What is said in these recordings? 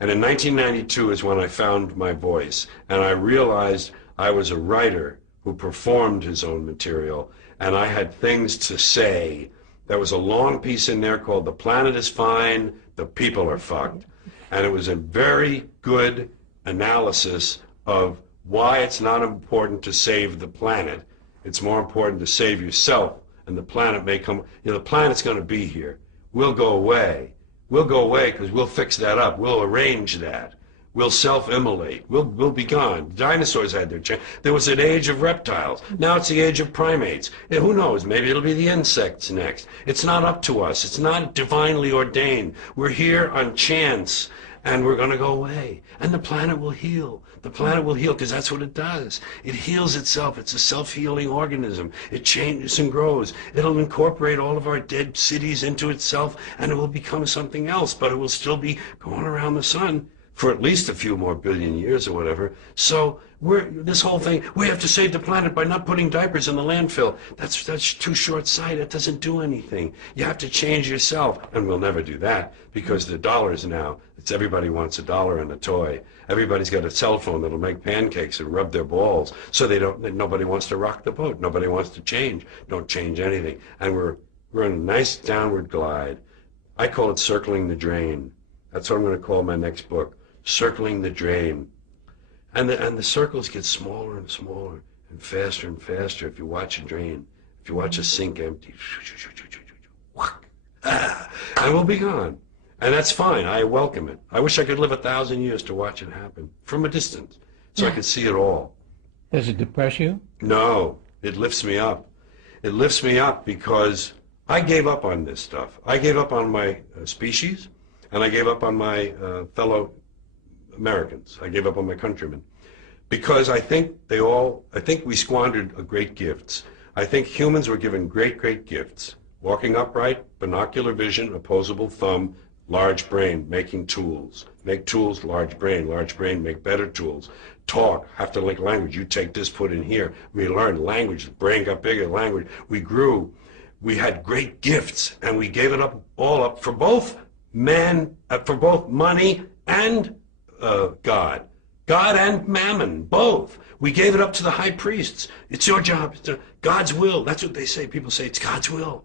And in 1992 is when I found my voice, and I realized I was a writer who performed his own material, and I had things to say. There was a long piece in there called "The Planet is Fine, the People are Fucked." And it was a very good analysis of why it's not important to save the planet. It's more important to save yourself, and the planet may come, the planet's going to be here. We'll go away. We'll go away because we'll fix that up. We'll arrange that. We'll self-immolate. We'll be gone. Dinosaurs had their chance. There was an age of reptiles. Now it's the age of primates. And who knows? Maybe it'll be the insects next. It's not up to us. It's not divinely ordained. We're here on chance, and we're going to go away. And the planet will heal. The planet will heal because that's what it does. It heals itself. It's a self-healing organism. It changes and grows. It'll incorporate all of our dead cities into itself, and it will become something else, but it will still be going around the sun for at least a few more billion years or whatever. So this whole thing, we have to save the planet by not putting diapers in the landfill. That's too short-sighted. It doesn't do anything. You have to change yourself, and we'll never do that because the dollars now, everybody wants $1 and a toy. Everybody's got a cell phone that'll make pancakes and rub their balls, so nobody wants to rock the boat. Nobody wants to change. Don't change anything. And we're in a nice downward glide. I call it circling the drain. That's what I'm going to call my next book, Circling the Drain. And the circles get smaller and smaller and faster if you watch a drain. If you watch a sink empty, and we'll be gone. And that's fine. I welcome it. I wish I could live 1,000 years to watch it happen from a distance, so I could see it all. Does it depress you? No, it lifts me up. It lifts me up because I gave up on this stuff. I gave up on my species, and I gave up on my fellow Americans. I gave up on my countrymen. Because I think we squandered great gifts. I think humans were given great, great gifts. Walking upright, binocular vision, opposable thumb, large brain, making tools. Make tools, large brain, make better tools. Talk, have to link language. You take this, put in here. We learned language, the brain got bigger, language. We grew. We had great gifts, and we gave it all up for both money and God. God and mammon, both. We gave it up to the high priests. It's your job. It's God's will. That's what they say. People say it's God's will.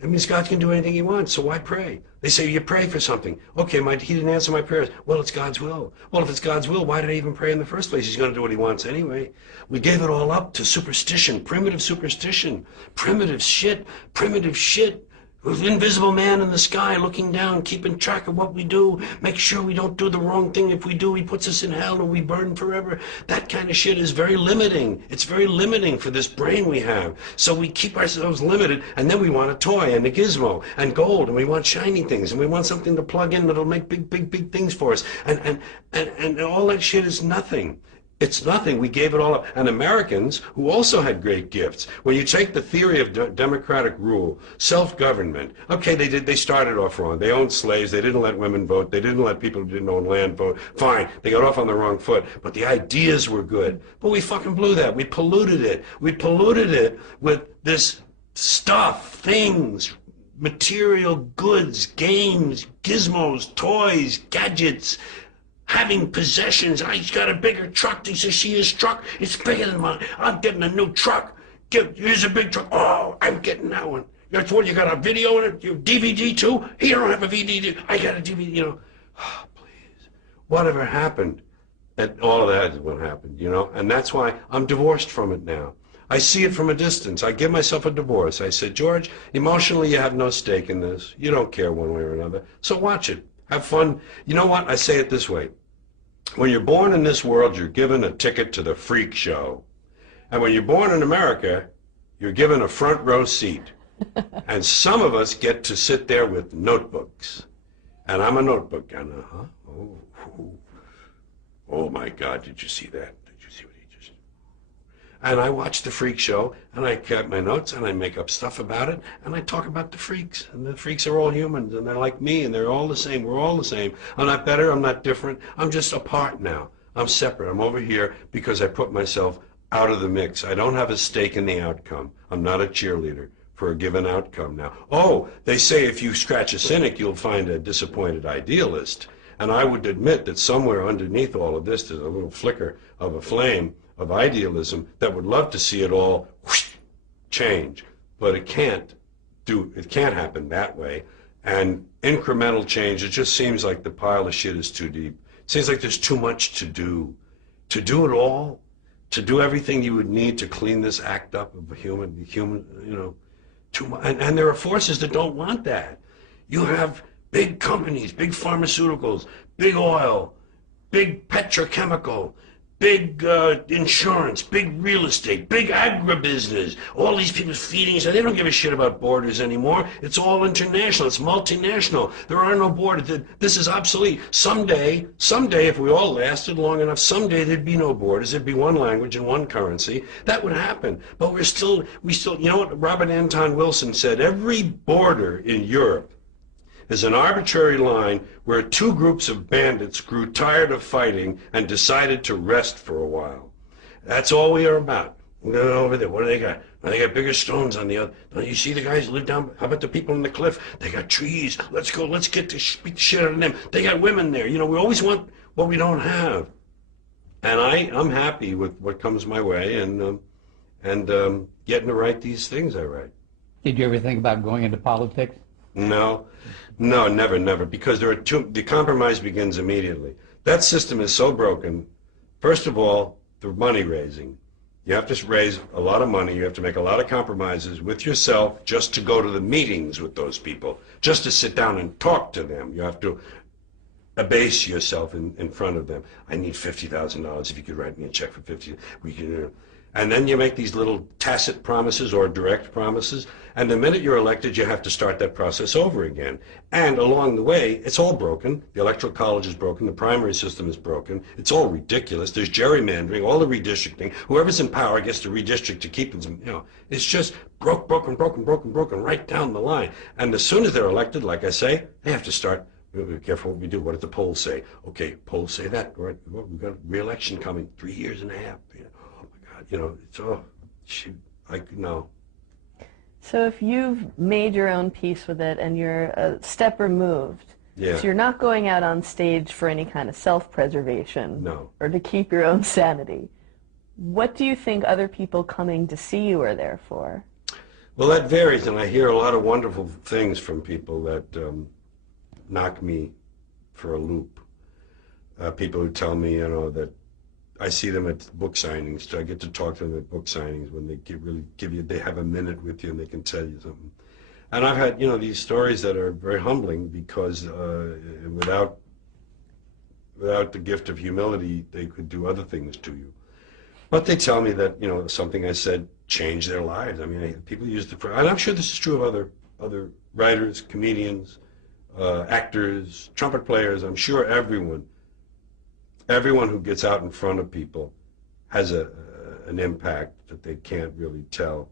That means God can do anything he wants, so why pray? They say, you pray for something. Okay, he didn't answer my prayers. Well, it's God's will. Well, if it's God's will, why did I even pray in the first place? He's going to do what he wants anyway. We gave it all up to superstition, primitive shit. With invisible man in the sky looking down, keeping track of what we do, make sure we don't do the wrong thing. If we do, he puts us in hell and we burn forever. That kind of shit is very limiting. It's very limiting for this brain we have. So we keep ourselves limited, and then we want a toy and a gizmo and gold, and we want shiny things, and we want something to plug in that'll make big things for us. And all that shit is nothing. It's nothing. We gave it all up. And Americans, who also had great gifts, when you take the theory of democratic rule, self-government, okay, they started off wrong. They owned slaves. They didn't let women vote. They didn't let people who didn't own land vote. Fine. They got off on the wrong foot. But the ideas were good. But we fucking blew that. We polluted it. We polluted it with this stuff, things, material goods, games, gizmos, toys, gadgets, having possessions. He's got a bigger truck. He says, see his truck? It's bigger than mine. I'm getting a new truck. Here's a big truck. Oh, I'm getting that one. That's what, you got a video in it? You DVD too? You don't have a DVD. I got a DVD, Oh, please. Whatever happened? And all of that is what happened, And that's why I'm divorced from it now. I see it from a distance. I give myself a divorce. I said, George, emotionally you have no stake in this. You don't care one way or another. So watch it. Have fun. You know what? I say it this way. When you're born in this world, you're given a ticket to the freak show. And when you're born in America, you're given a front row seat. And some of us get to sit there with notebooks. And I'm a notebook guy. Oh my God, did you see that? Did you see what he just... And I watch the freak show, and I keep my notes, and I make up stuff about it, and I talk about the freaks. And the freaks are all humans, and they're like me, and they're all the same. We're all the same. I'm not better. I'm not different. I'm just apart now. I'm separate. I'm over here because I put myself out of the mix. I don't have a stake in the outcome. I'm not a cheerleader for a given outcome now. Oh, they say if you scratch a cynic, you'll find a disappointed idealist. And I would admit that somewhere underneath all of this, there's a little flicker of a flame of idealism that would love to see it all whoosh, change. But it can't happen that way. And incremental change, it just seems like the pile of shit is too deep. It seems like there's too much to do. To do it all, to do everything you would need to clean this act up of a human, too much. And there are forces that don't want that. You have big companies, big pharmaceuticals, big oil, big petrochemical, big insurance, big real estate, big agribusiness. All these people feeding each other. They don't give a shit about borders anymore. It's all international. It's multinational. There are no borders. This is obsolete. Someday, if we all lasted long enough, someday there'd be no borders. There'd be one language and one currency. That would happen. But we still, you know what Robert Anton Wilson said? Every border in Europe is an arbitrary line where two groups of bandits grew tired of fighting and decided to rest for a while. That's all we are about. We're going over there. What do they got? They got bigger stones on the other. Don't you see the guys who live down? How about the people on the cliff? They got trees. Let's go. Let's get to beat the shit out of them. They got women there. We always want what we don't have. And I'm happy with what comes my way and getting to write these things I write. Did you ever think about going into politics? No, never, because the compromise begins immediately. That system is so broken. First of all, the money raising. You have to raise a lot of money. You have to make a lot of compromises with yourself just to go to the meetings with those people, just to sit down and talk to them. You have to abase yourself in front of them. I need $50,000 if you could write me a check for 50. We can. And then you make these little tacit promises or direct promises, and the minute you're elected, you have to start that process over again. And along the way, it's all broken. The electoral college is broken. The primary system is broken. It's all ridiculous. There's gerrymandering, all the redistricting. Whoever's in power gets to redistrict to keep it. It's just broken right down the line. And as soon as they're elected, like I say, they have to start. Be careful what we do. What did the polls say? Okay, polls say that. Right? Well, we've got re-election coming 3 years and a half. No. So if you've made your own peace with it and you're a step removed, yeah. So you're not going out on stage for any kind of self-preservation, no, or to keep your own sanity. What do you think other people coming to see you are there for? Well, that varies, and I hear a lot of wonderful things from people that knock me for a loop. People who tell me, that I see them at book signings. So I get to talk to them at book signings when they really give you, they have a minute with you and they can tell you something. And I've had, these stories that are very humbling because without the gift of humility, they could do other things to you. But they tell me that, something I said changed their lives. I mean, people use the phrase, and I'm sure this is true of other writers, comedians, actors, trumpet players. I'm sure everyone who gets out in front of people has an impact that they can't really tell.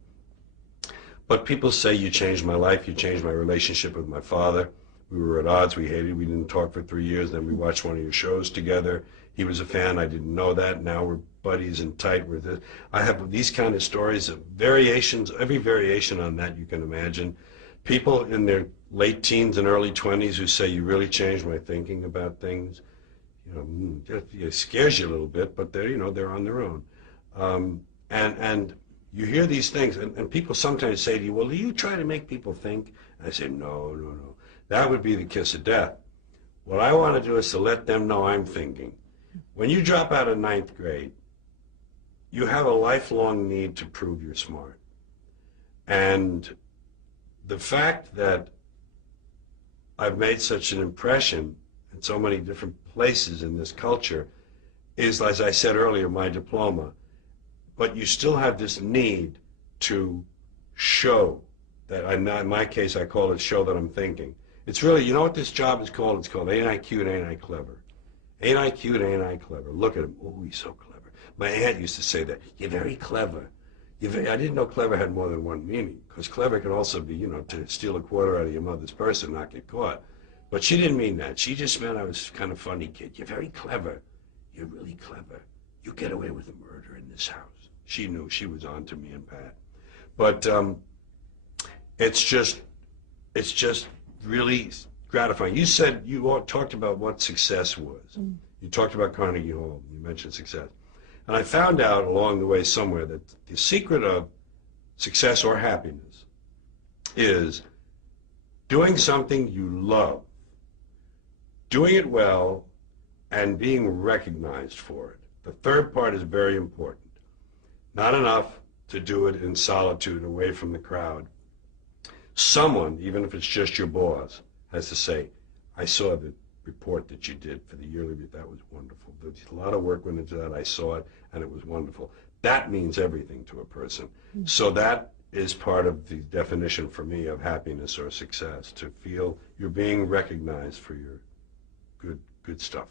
But people say, you changed my life, you changed my relationship with my father. We were at odds, we hated, we didn't talk for 3 years, then we watched one of your shows together. He was a fan, I didn't know that, now we're buddies and tight with it. I have these kind of stories of variations, every variation on that you can imagine. People in their late teens and early 20s who say, you really changed my thinking about things. It scares you a little bit, but they're on their own. And you hear these things, and people sometimes say to you, well, do you try to make people think? And I say, no. That would be the kiss of death. What I want to do is to let them know I'm thinking. When you drop out of 9th grade, you have a lifelong need to prove you're smart. And the fact that I've made such an impression in so many different places in this culture is, as I said earlier, my diploma. But you still have this need to show that, in my case, I call it show that I'm thinking. It's really, you know what this job is called? It's called Ain't I Cute, Ain't I Clever? Ain't I cute, ain't I clever? Look at him. Oh, he's so clever. My aunt used to say that. You're very clever. I didn't know clever had more than one meaning, because clever can also be, to steal a quarter out of your mother's purse and not get caught. But she didn't mean that. She just meant I was kind of funny kid. You're very clever. You're really clever. You get away with a murder in this house. She knew. She was on to me and Pat. But it's just really gratifying. You said, you all talked about what success was. You talked about Carnegie Hall. You mentioned success. And I found out along the way somewhere that the secret of success or happiness is doing something you love, doing it well, and being recognized for it. The third part is very important. Not enough to do it in solitude, away from the crowd. Someone, even if it's just your boss, has to say, I saw the report that you did for the yearly review. That was wonderful. There's a lot of work went into that. I saw it, and it was wonderful. That means everything to a person. So that is part of the definition for me of happiness or success, to feel you're being recognized for your good stuff.